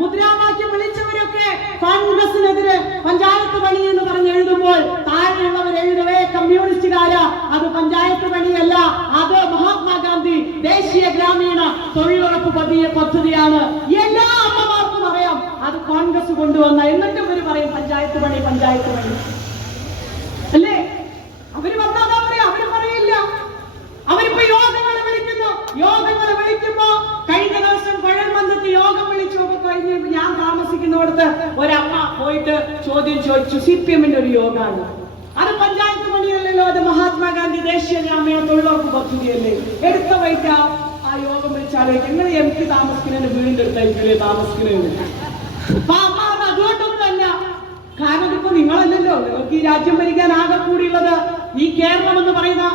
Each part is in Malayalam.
മുദ്രാവാക്യം വിളിച്ചവരൊക്കെ കോൺഗ്രസിനെതിരെ പഞ്ചായത്ത് പണി എന്ന് പറഞ്ഞ് എഴുതുമ്പോൾ താഴെയുള്ളവർ എഴുതവേ കമ്മ്യൂണിസ്റ്റുകാരാ, അത് പഞ്ചായത്ത് പണിയല്ല, അത് മഹാത്മാഗാന്ധി ദേശീയ ഗ്രാമീണ തൊഴിലുറപ്പ് പദ്ധതിയാണ്. എല്ലാ അമ്മമാർക്കും അറിയാം അത് കോൺഗ്രസ് കൊണ്ടുവന്ന. എന്നിട്ടും ഇവര് പറയും പഞ്ചായത്ത് പണി പഞ്ചായത്ത് പണി അല്ലേ? അവര് വന്നാ പറയാ, അവര് പറയില്ല. അവരിപ്പോ യോഗങ്ങൾ വിളിക്കുമ്പോ കഴിഞ്ഞ ദിവസം കുഴൽമന്ദത്ത് യോഗം വിളിച്ചൊക്കെ കഴിഞ്ഞ് ഞാൻ താമസിക്കുന്നിടത്ത് ഒരമ്മ പോയിട്ട് ചോദ്യം ചോദിച്ചു, CPM-ന്റെ ഒരു യോഗമാണ്, അത് പഞ്ചായത്ത് പണിയല്ലല്ലോ, അത് മഹാത്മാഗാന്ധി ദേശീയ ഗ്രാമീണ തൊഴിലുറപ്പ് പദ്ധതിയല്ലേ, എടുത്ത വൈറ്റ ആ യോഗം വിളിച്ചാലോചിക്കും നിങ്ങൾ MP താമസിക്കുന്നതിന് വീടിന്റെ അടുത്തായിരിക്കില്ലേ താമസിക്കുന്നത്. അപ്പൊ അമ്മ അതുകൊണ്ടൊന്നുമല്ല, കാരണം ഇതിപ്പോ നിങ്ങളല്ലല്ലോ, നിങ്ങൾക്ക് ഈ രാജ്യം ഭരിക്കാൻ ആകെ കൂടിയുള്ളത് ഈ കേരളം എന്ന് പറയുന്ന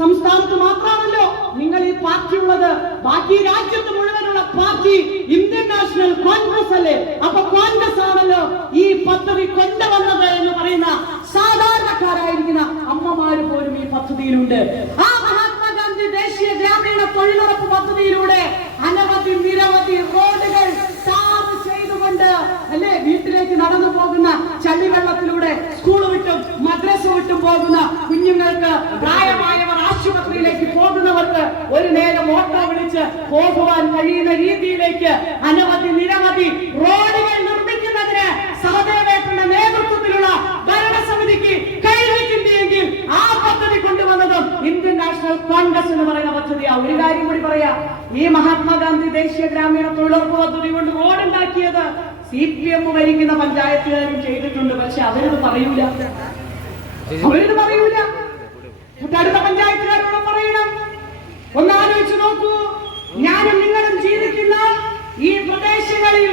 സംസ്ഥാനത്ത് മാത്രമാണല്ലോ നിങ്ങൾ ഈ പാർട്ടി ഉള്ളത്. ബാക്കി രാജ്യത്ത് മുഴുവനുള്ള പാർട്ടി ഇന്ത്യൻ നാഷണൽ കോൺഗ്രസ് അല്ലേ? അപ്പൊ കോൺഗ്രസ് ആണല്ലോ ഈ പദ്ധതി കൊണ്ടുവന്നത് എന്ന് പറയുന്ന സാധാരണക്കാരായിരിക്കുന്ന അമ്മമാര് പോലും ഈ പദ്ധതിയിലുണ്ട്. ആ മഹാത്മാഗാന്ധി ദേശീയ ഗ്രാമീണ തൊഴിലുറപ്പ് പദ്ധതിയിലൂടെ അനവധി നിരവധി റോഡുകൾ ടാർ ചെയ്തുകൊണ്ട് അല്ലെ വീട്ടിലേക്ക് നടന്നു പോകുന്ന ചളിവെള്ളത്തിലൂടെ സ്കൂൾ വിട്ടും മദ്രസ വിട്ടും പോകുന്ന കുഞ്ഞുങ്ങൾക്ക്, പ്രായമായവർ ആശുപത്രിയിലേക്ക് പോകുന്നവർക്ക് ഒരു നേരം ഓട്ടോ വിളിച്ച് പോകുവാൻ കഴിയുന്ന രീതിയിലേക്ക് അനവധി നിരവധി റോഡുകൾ നിർമ്മിക്കുന്നതിന് സഹദേവേട്ടന്റെ നേതൃത്വത്തിലുള്ള ഭരണസമിതിക്ക് കഴിഞ്ഞിട്ടുണ്ടെങ്കിൽ ആ പദ്ധതി കൊണ്ടുവന്നതും ഇന്ത്യൻ നാഷണൽ കോൺഗ്രസ് എന്ന് പറയുന്ന പദ്ധതിയാ. ഒരു കാര്യം കൂടി പറയാ, ഈ മഹാത്മാഗാന്ധി ദേശീയ ഗ്രാമീണ തൊഴിലുറപ്പ് പദ്ധതി കൊണ്ട് റോഡുണ്ടാക്കിയത് CPM ഭരിക്കുന്ന പഞ്ചായത്തുകാരും ചെയ്തിട്ടുണ്ട്. പക്ഷെ അവരിത് പറയൂല. അടുത്ത പഞ്ചായത്തുകാരോട് പറയണം. ഒന്ന് ആലോചിച്ച് നോക്കൂ, ഞാനും നിങ്ങളും ജീവിക്കുന്ന ഈ പ്രദേശങ്ങളിൽ